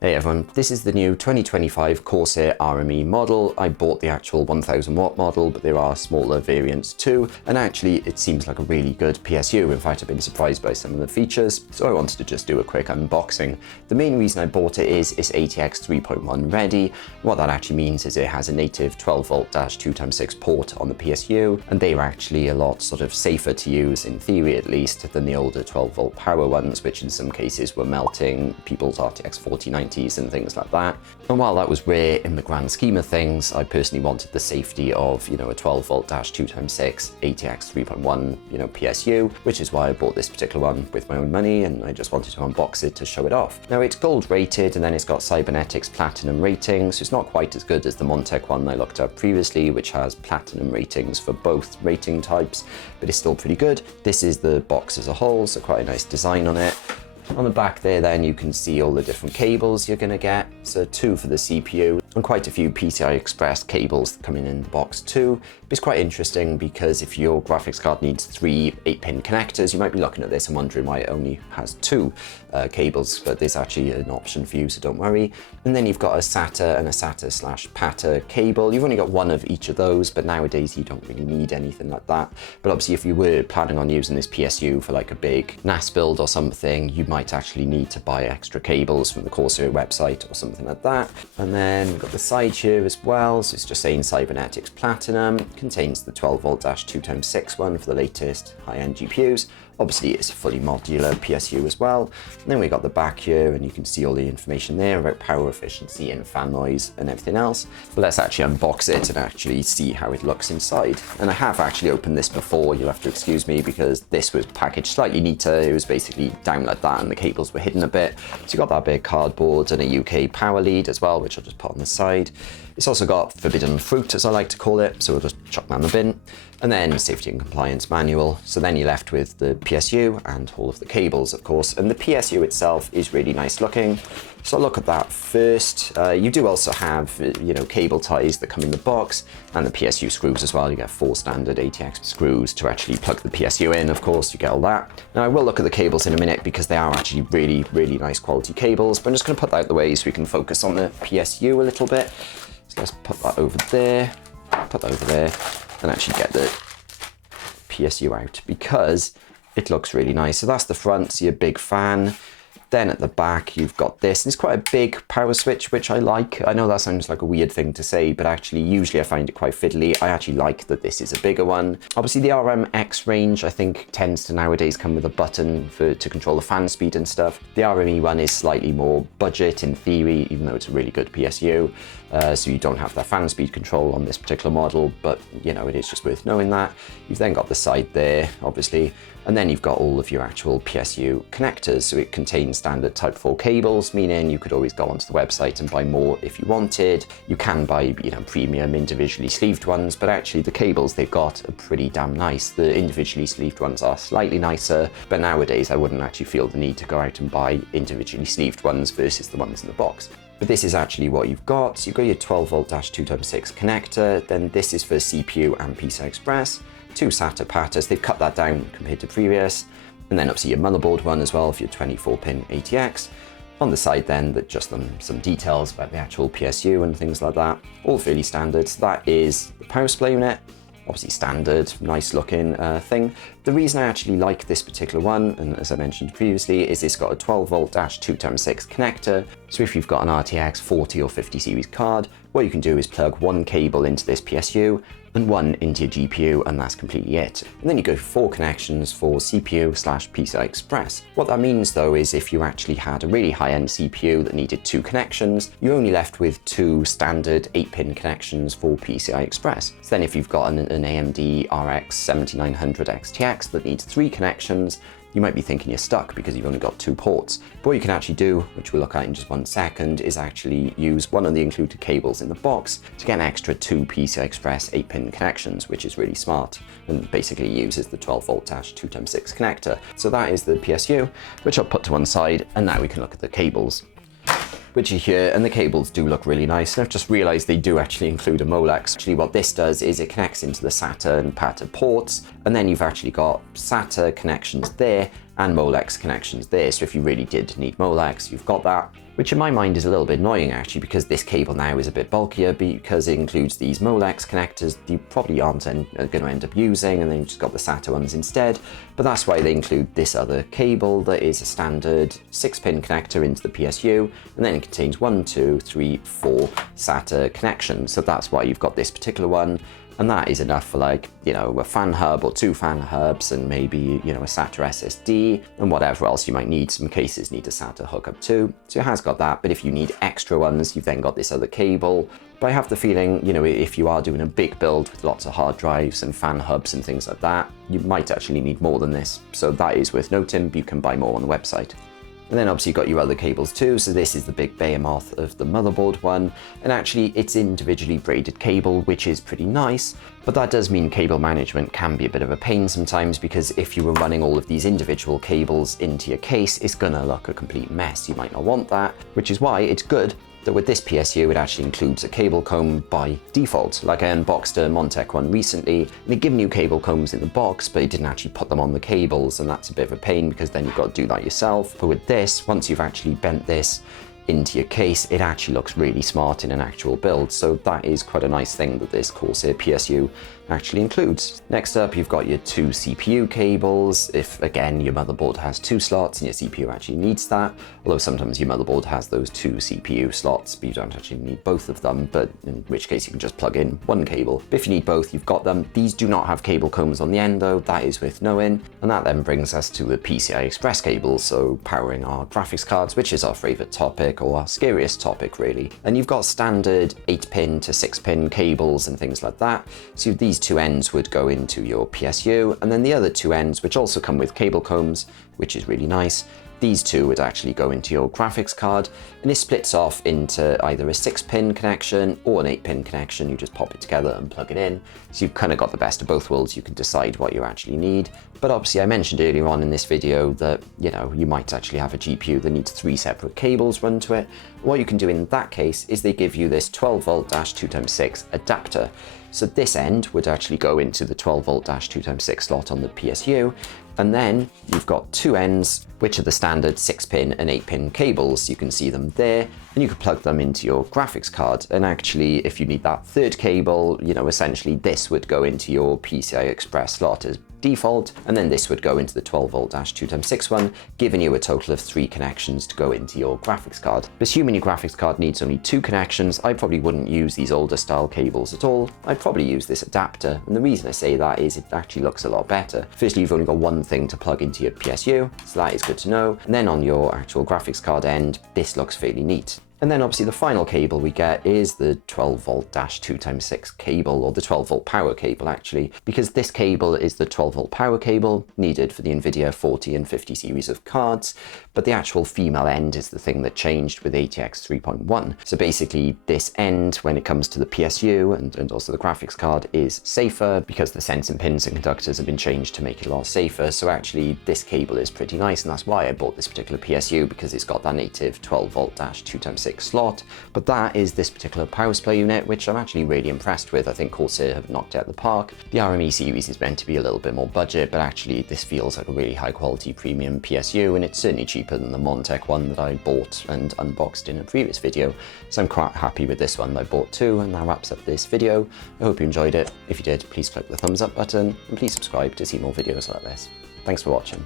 Hey everyone, this is the new 2025 Corsair RMe model. I bought the actual 1000 watt model, but there are smaller variants too, and actually it seems like a really good PSU. In fact, I've been surprised by some of the features, so I wanted to just do a quick unboxing. The main reason I bought it is it's ATX 3.1 ready. What that actually means is it has a native 12 volt 2x6 port on the PSU, and they are actually a lot sort of safer to use, in theory at least, than the older 12 volt power ones, which in some cases were melting people's RTX 4090 and things like that. And while that was rare in the grand scheme of things, I personally wanted the safety of, a 12 volt 2x6 ATX 3.1, PSU, which is why I bought this particular one with my own money, and I just wanted to unbox it to show it off. Now it's gold rated, and then it's got cybernetics platinum ratings, so it's not quite as good as the Montech one I looked at previously, which has platinum ratings for both rating types, but it's still pretty good. This is the box as a whole, so quite a nice design on it. On the back there then you can see all the different cables you're going to get, so 2 for the CPU and quite a few PCI Express cables that come in the box too. It's quite interesting because if your graphics card needs 3 8-pin connectors, you might be looking at this and wondering why it only has 2 cables, but there's actually an option for you, so don't worry. And then you've got a SATA and a SATA/PATA cable. You've only got one of each of those, but nowadays you don't really need anything like that. But obviously if you were planning on using this PSU for like a big NAS build or something, you might actually need to buy extra cables from the Corsair website or something like that. And then we've got the side here as well, so it's just saying cybernetics platinum, contains the 12 volt 2x6 one for the latest high-end GPUs. Obviously it's a fully modular PSU as well. And then we got the back here, and you can see all the information there about power efficiency and fan noise and everything else. But let's actually unbox it and actually see how it looks inside. And I have actually opened this before, you'll have to excuse me, because this was packaged slightly neater. It was basically down like that and the cables were hidden a bit. So you got that bit of cardboard and a UK power lead as well, which I'll just put on the side. It's also got forbidden fruit, as I like to call it, so we'll just chuck that in the bin. And then safety and compliance manual. So then you're left with the PSU and all of the cables, of course. And the PSU itself is really nice looking. So I'll look at that first. You do also have, cable ties that come in the box, and the PSU screws as well. You get 4 standard ATX screws to actually plug the PSU in, of course, you get all that. Now I will look at the cables in a minute because they are actually really, really nice quality cables, but I'm just gonna put that out of the way so we can focus on the PSU a little bit. So let's put that over there, and actually get the PSU out because it looks really nice. So that's the front, so your big fan. Then at the back, you've got this. It's quite a big power switch, which I like. I know that sounds like a weird thing to say, but actually, usually I find it quite fiddly. I actually like that this is a bigger one. Obviously, the RMX range, I think, tends to nowadays come with a button to control the fan speed and stuff. The RME one is slightly more budget in theory, even though it's a really good PSU. So you don't have that fan speed control on this particular model, but it is just worth knowing that. You've then got the side there, obviously, and then you've got all of your actual PSU connectors. So it contains standard Type 4 cables, meaning you could always go onto the website and buy more if you wanted. You can buy, premium individually sleeved ones, but actually the cables they've got are pretty damn nice. The individually sleeved ones are slightly nicer, but nowadays I wouldn't actually feel the need to go out and buy individually sleeved ones versus the ones in the box. But this is actually what you've got. So you've got your 12 volt 2x6 connector, then this is for CPU and PCI Express, 2 SATA PATAs, they've cut that down compared to previous, and then obviously your motherboard one as well for your 24-pin ATX. On the side then, that just some details about the actual PSU and things like that, all fairly standard. So that is the power supply unit. Obviously standard, nice looking thing. The reason I actually like this particular one, and as I mentioned previously, is it's got a 12 volt 2x6 connector. So if you've got an RTX 40 or 50 series card, what you can do is plug 1 cable into this PSU and 1 into your GPU, and that's completely it. And then you go for 4 connections for CPU/PCI Express. What that means though is if you actually had a really high-end CPU that needed 2 connections, you're only left with 2 standard 8-pin connections for PCI Express. So then if you've got an AMD RX 7900 XTX that needs 3 connections, you might be thinking you're stuck because you've only got 2 ports. But what you can actually do, which we'll look at in just 1 second, is actually use one of the included cables in the box to get an extra 2 PCI Express 8-pin connections, which is really smart and basically uses the 12 volt 2x6 connector. So that is the PSU, which I'll put to one side, and now we can look at the cables, which are here, and the cables do look really nice. And I've just realized they do actually include a Molex. Actually, what this does is it connects into the SATA and PATA ports, and then you've actually got SATA connections there and Molex connections there. So if you really did need Molex, you've got that, which in my mind is a little bit annoying actually, because this cable now is a bit bulkier because it includes these Molex connectors you probably aren't going to end up using, and then you've just got the SATA ones instead. But that's why they include this other cable that is a standard 6-pin connector into the PSU, and then it contains 1, 2, 3, 4 SATA connections. So that's why you've got this particular one. And that is enough for, like, you know, a fan hub or 2 fan hubs, and maybe, you know, a SATA SSD and whatever else you might need. Some cases need a SATA hookup too. So it has got that, but if you need extra ones, you've then got this other cable. But I have the feeling, you know, if you are doing a big build with lots of hard drives and fan hubs and things like that, you might actually need more than this. So that is worth noting, but you can buy more on the website. And then obviously you've got your other cables too. So this is the big behemoth of the motherboard one. And actually it's individually braided cable, which is pretty nice. But that does mean cable management can be a bit of a pain sometimes, because if you were running all of these individual cables into your case, it's gonna look a complete mess. You might not want that, which is why it's good that with this PSU, it actually includes a cable comb by default. Like, I unboxed a Montech one recently, and it gave new cable combs in the box, but it didn't actually put them on the cables, and that's a bit of a pain because then you've got to do that yourself. But with this, once you've actually bent this into your case, it actually looks really smart in an actual build. So that is quite a nice thing that this Corsair PSU actually includes. Next up, you've got your 2 CPU cables. If, again, your motherboard has 2 slots and your CPU actually needs that, although sometimes your motherboard has those 2 CPU slots, but you don't actually need both of them, but in which case you can just plug in 1 cable. But if you need both, you've got them. These do not have cable combs on the end though, that is worth knowing. And that then brings us to the PCI Express cables, so powering our graphics cards, which is our favorite topic, or our scariest topic really. And you've got standard 8-pin to 6-pin cables and things like that. So these 2 ends would go into your PSU, and then the other 2 ends, which also come with cable combs, which is really nice, these 2 would actually go into your graphics card, and it splits off into either a 6-pin connection or an 8-pin connection. You just pop it together and plug it in. So you've kind of got the best of both worlds. You can decide what you actually need. But obviously I mentioned earlier on in this video that, you know, you might actually have a GPU that needs 3 separate cables run to it. What you can do in that case is they give you this 12V-2x6 adapter. So this end would actually go into the 12V-2x6 slot on the PSU, and then you've got 2 ends, which are the standard 6-pin and 8-pin cables. You can see them there, and you can plug them into your graphics card. And actually, if you need that 3rd cable, you know, essentially this would go into your PCI Express slot as default, and then this would go into the 12V-2x6 one, giving you a total of 3 connections to go into your graphics card. Assuming your graphics card needs only 2 connections, I probably wouldn't use these older style cables at all. I'd probably use this adapter, and the reason I say that is it actually looks a lot better. Firstly, you've only got one thing to plug into your PSU, so that is good to know. And then on your actual graphics card end, this looks fairly neat. And then obviously the final cable we get is the 12V-2x6 cable, or the 12V power cable actually, because this cable is the 12V power cable needed for the NVIDIA 40 and 50 series of cards, but the actual female end is the thing that changed with ATX 3.1. So basically this end, when it comes to the PSU and also the graphics card, is safer because the sensing pins and conductors have been changed to make it a lot safer. So actually this cable is pretty nice, and that's why I bought this particular PSU, because it's got that native 12V-2x6 slot. But that is this particular power supply unit, which I'm actually really impressed with. I think Corsair have knocked it out of the park. The RMe series is meant to be a little bit more budget, but actually this feels like a really high quality premium PSU, and it's certainly cheaper than the Montech one that I bought and unboxed in a previous video. So I'm quite happy with this one that I bought too, and that wraps up this video. I hope you enjoyed it. If you did, please click the thumbs up button, and please subscribe to see more videos like this. Thanks for watching.